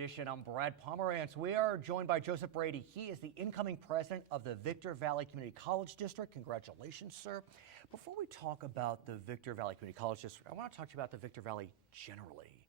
edition. I'm Brad Pomerance. We are joined by Joseph Brady. He is the incoming president of the Victor Valley Community College District. Congratulations, sir. Before we talk about the Victor Valley Community College District, I want to talk to you about the Victor Valley generally.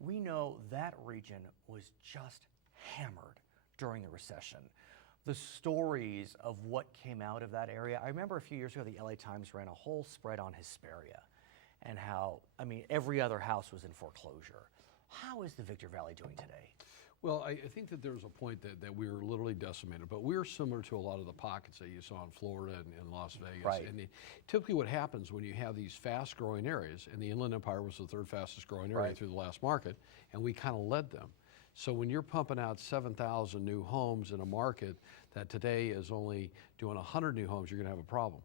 We know that region was just hammered during the recession. The stories of what came out of that area. I remember a few years ago, the LA Times ran a whole spread on Hesperia and how, every other house was in foreclosure. How is the Victor Valley doing today? Well, I think that there's a point that we were literally decimated, but we are similar to a lot of the pockets that you saw in Florida and Las Vegas. Right. And typically what happens when you have these fast growing areas, and the Inland Empire was the third fastest growing area Right. through the last market, and we kind of led them. So when you're pumping out 7,000 new homes in a market that today is only doing 100 new homes, you're going to have a problem.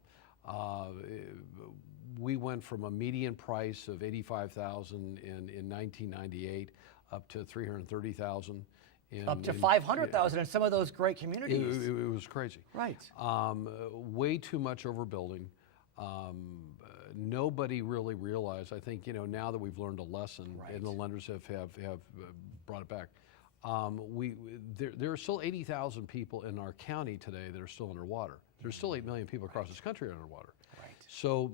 We went from a median price of $85,000 in 1998 up to $330,000. Up to $500,000 in some of those great communities. It was crazy. Right. Way too much overbuilding. Nobody really realized. I think now that we've learned a lesson, Right. and the lenders have brought it back. There are still 80,000 people in our county today that are still underwater. There's still 8 million people across this country underwater. Right. So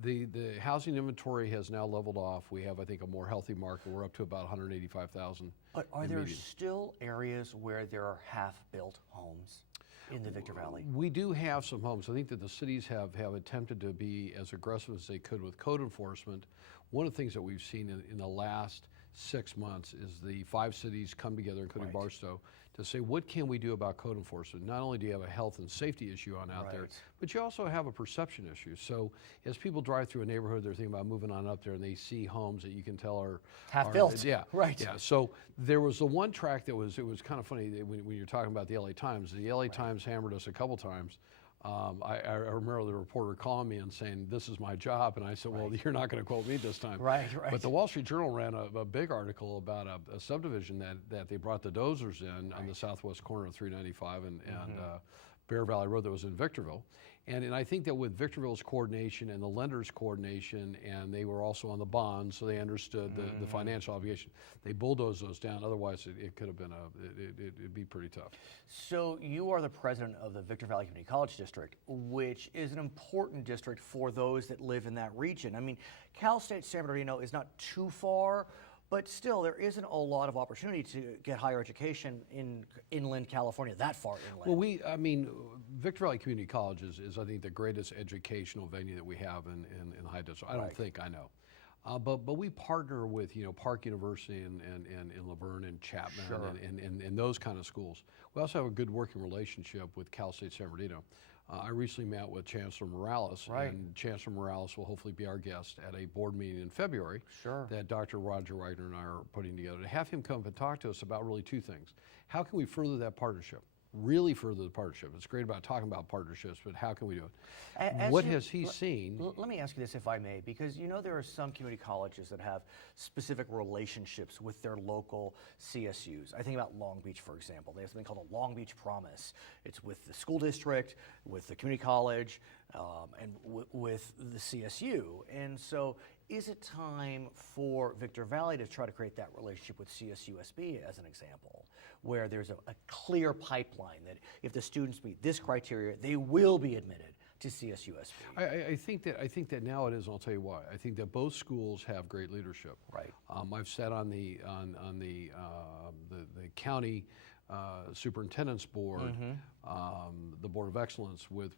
the housing inventory has now leveled off. We have, I think, a more healthy market. We're up to about 185,000. But are there still areas where there are half-built homes in the Victor Valley? We do have some homes. I think that the cities have attempted to be as aggressive as they could with code enforcement. One of the things that we've seen in the last 6 months is the 5 cities come together, including Right. Barstow, to say, what can we do about code enforcement? Not only do you have a health and safety issue out there, Right. but you also have a perception issue. So as people drive through a neighborhood, they're thinking about moving on up there, and they see homes that you can tell are Half-built. Yeah, Right. Yeah. So there was the one track that it was kind of funny when you're talking about the LA Times. The LA Times hammered us a couple times. I remember the reporter calling me and saying, "This is my job," and I said, "Well, you're not going to quote me this time." Right. But the Wall Street Journal ran a big article about a subdivision that they brought the dozers in on the southwest corner of 395 and Bear Valley Road that was in Victorville. And I think that with Victorville's coordination and the lenders' coordination, and they were also on the bonds, so they understood the financial obligation, they bulldozed those down. Otherwise, it could have been it'd be pretty tough. So you are the president of the Victor Valley Community College District, which is an important district for those that live in that region. Cal State San Bernardino is not too far, but still there isn't a lot of opportunity to get higher education in inland California, that far inland. Well, Victor Valley Community College is I think the greatest educational venue that we have in the high district. I don't think, I know. But we partner with Park University and Laverne and Chapman Sure. and those kind of schools. We also have a good working relationship with Cal State San Bernardino. I recently met with Chancellor Morales, Right. and Chancellor Morales will hopefully be our guest at a board meeting in February Sure. that Dr. Roger Wagner and I are putting together to have him come and talk to us about really 2 things. How can we further that partnership? Really further the partnership. It's great about talking about partnerships, but how can we do it? What has he seen? Let me ask you this, if I may, because there are some community colleges that have specific relationships with their local CSUs. I think about Long Beach, for example. They have something called a Long Beach Promise. It's with the school district, with the community college, and with the CSU. And so is it time for Victor Valley to try to create that relationship with CSUSB as an example, where there's a clear pipeline that if the students meet this criteria, they will be admitted to CSUSB? I think that now it is, and I'll tell you why. I think that both schools have great leadership. Right. I've sat on the county superintendent's board, the Board of Excellence with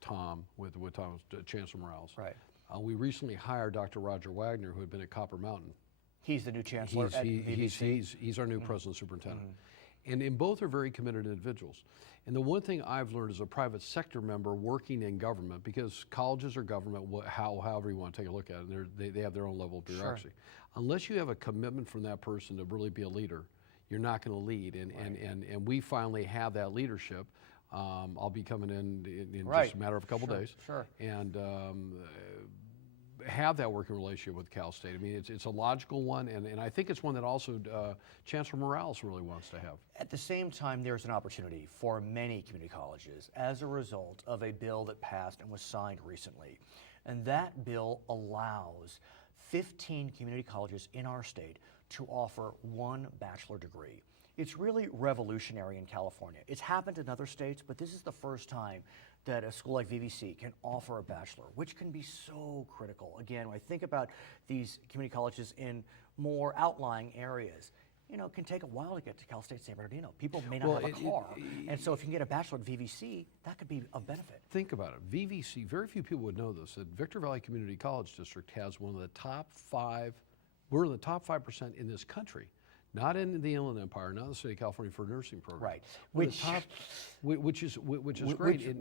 Tom, with Chancellor Morales. Right. We recently hired Dr. Roger Wagner, who had been at Copper Mountain. He's the new chancellor at VVC. He's our new president superintendent. And both are very committed individuals. And the one thing I've learned as a private sector member working in government, because colleges are government, however you want to take a look at it, they have their own level of bureaucracy. Sure. Unless you have a commitment from that person to really be a leader, you're not going to lead. And we finally have that leadership. I'll be coming in Right. just a matter of a couple days. Sure. And have that working relationship with Cal State. It's a logical one, and I think it's one that also Chancellor Morales really wants to have. At the same time, there's an opportunity for many community colleges as a result of a bill that passed and was signed recently. And that bill allows 15 community colleges in our state to offer one bachelor degree. It's really revolutionary in California. It's happened in other states, but this is the first time that a school like VVC can offer a bachelor, which can be so critical. Again, when I think about these community colleges in more outlying areas, you know, it can take a while to get to Cal State San Bernardino. People may not have a car. And so if you can get a bachelor at VVC, that could be of benefit. Think about it. VVC, very few people would know this, that Victor Valley Community College District has one of the top 5, we're in the top 5% in this country. Not in the Inland Empire, not in the state of California for a nursing program. Right. Which is great.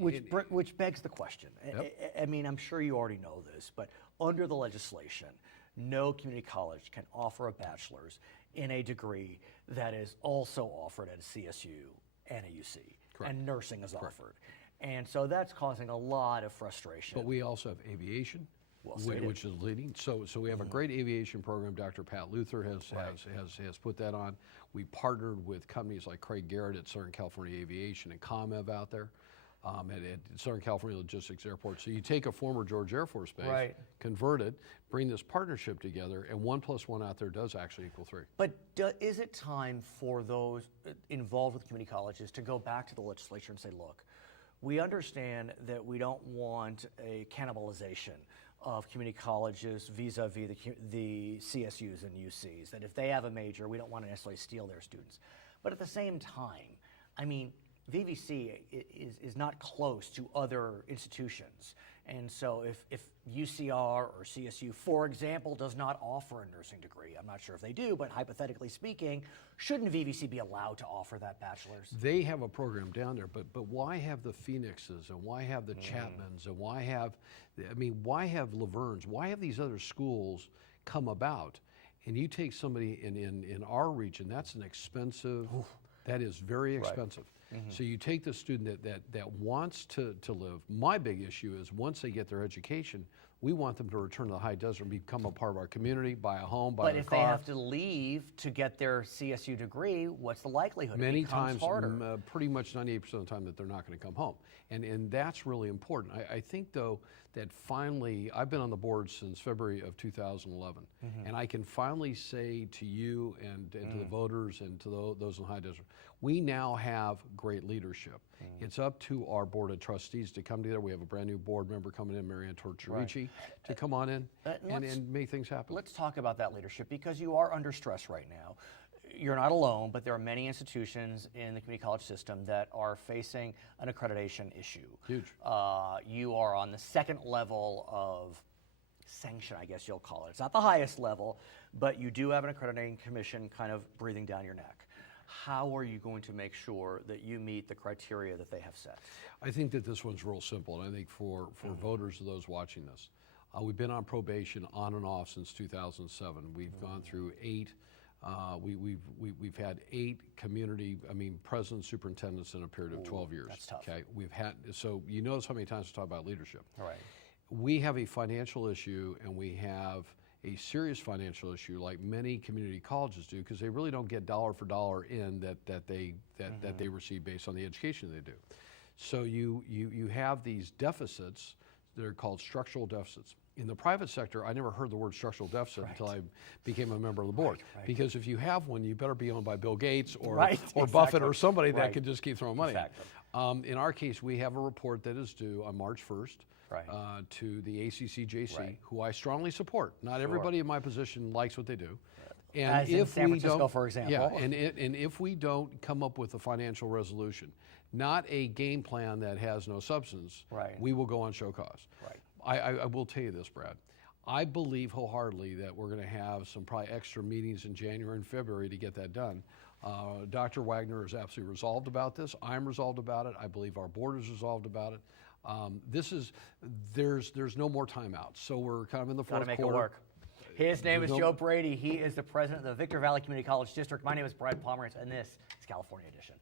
Which begs the question. Yep. I mean, I'm sure you already know this, but under the legislation, no community college can offer a bachelor's in a degree that is also offered at a CSU and a UC. Correct. And nursing is offered. And so that's causing a lot of frustration. But we also have aviation, which is leading. So we have a great aviation program. Dr. Pat Luther has put that on. We partnered with companies like Craig Garrett at Southern California Aviation and ComEv out there at Southern California Logistics Airport. So you take a former George Air Force Base, convert it, bring this partnership together, and 1 + 1 out there does actually equal 3. But is it time for those involved with community colleges to go back to the legislature and say, look, we understand that we don't want a cannibalization of community colleges vis-a-vis the CSUs and UCs, that if they have a major, we don't want to necessarily steal their students. But at the same time, I mean, VVC is not close to other institutions. And so if UCR or CSU, for example, does not offer a nursing degree, I'm not sure if they do, but hypothetically speaking, shouldn't VVC be allowed to offer that bachelor's? They have a program down there, but why have the Phoenixes and why have the Chapmans and why have Laverne's? Why have these other schools come about? And you take somebody in our region, that's an expensive, that is very expensive. So you take the student that wants to live. My big issue is once they get their education, we want them to return to the high desert and become a part of our community, buy a home, buy a car. But if they have to leave to get their CSU degree, what's the likelihood? Many it becomes times, harder. pretty much 98% of the time that they're not going to come home. And that's really important. I think, though, that finally, I've been on the board since February of 2011, and I can finally say to you and to the voters and to those in the high desert, we now have great leadership. It's up to our board of trustees to come together. We have a brand new board member coming in, Marianne Tortorici, to come on in and make things happen. Let's talk about that leadership, because you are under stress right now. You're not alone, but there are many institutions in the community college system that are facing an accreditation issue. Huge. You are on the second level of sanction, I guess you'll call it. It's not the highest level, but you do have an accrediting commission kind of breathing down your neck. How are you going to make sure that you meet the criteria that they have set? I think that this one's real simple, and I think for voters of those watching this, we've been on probation on and off since 2007. We've gone through 8. We've had 8 presidents, superintendents in a period of 12 years. That's tough. Okay, so you notice how many times we talk about leadership. All right. We have a financial issue, and we have a serious financial issue, like many community colleges do, because they really don't get dollar for dollar in that they receive based on the education they do. So you have these deficits that are called structural deficits. In the private sector, I never heard the word structural deficit until I became a member of the board. Because if you have one, you better be owned by Bill Gates or Buffett or somebody that can just keep throwing money. In our case, we have a report that is due on March 1st to the ACCJC, who I strongly support. Not everybody in my position likes what they do. And as in San Francisco, for example. Yeah, and if we don't come up with a financial resolution, not a game plan that has no substance, we will go on show cause. I will tell you this, Brad. I believe wholeheartedly that we're going to have some probably extra meetings in January and February to get that done. Dr. Wagner is absolutely resolved about this. I'm resolved about it. I believe our board is resolved about it. There's no more timeouts. So we're kind of in the fourth quarter. Gotta make it work. His name is Joe Brady. He is the president of the Victor Valley Community College District. My name is Brad Pomerance, and this is California Edition.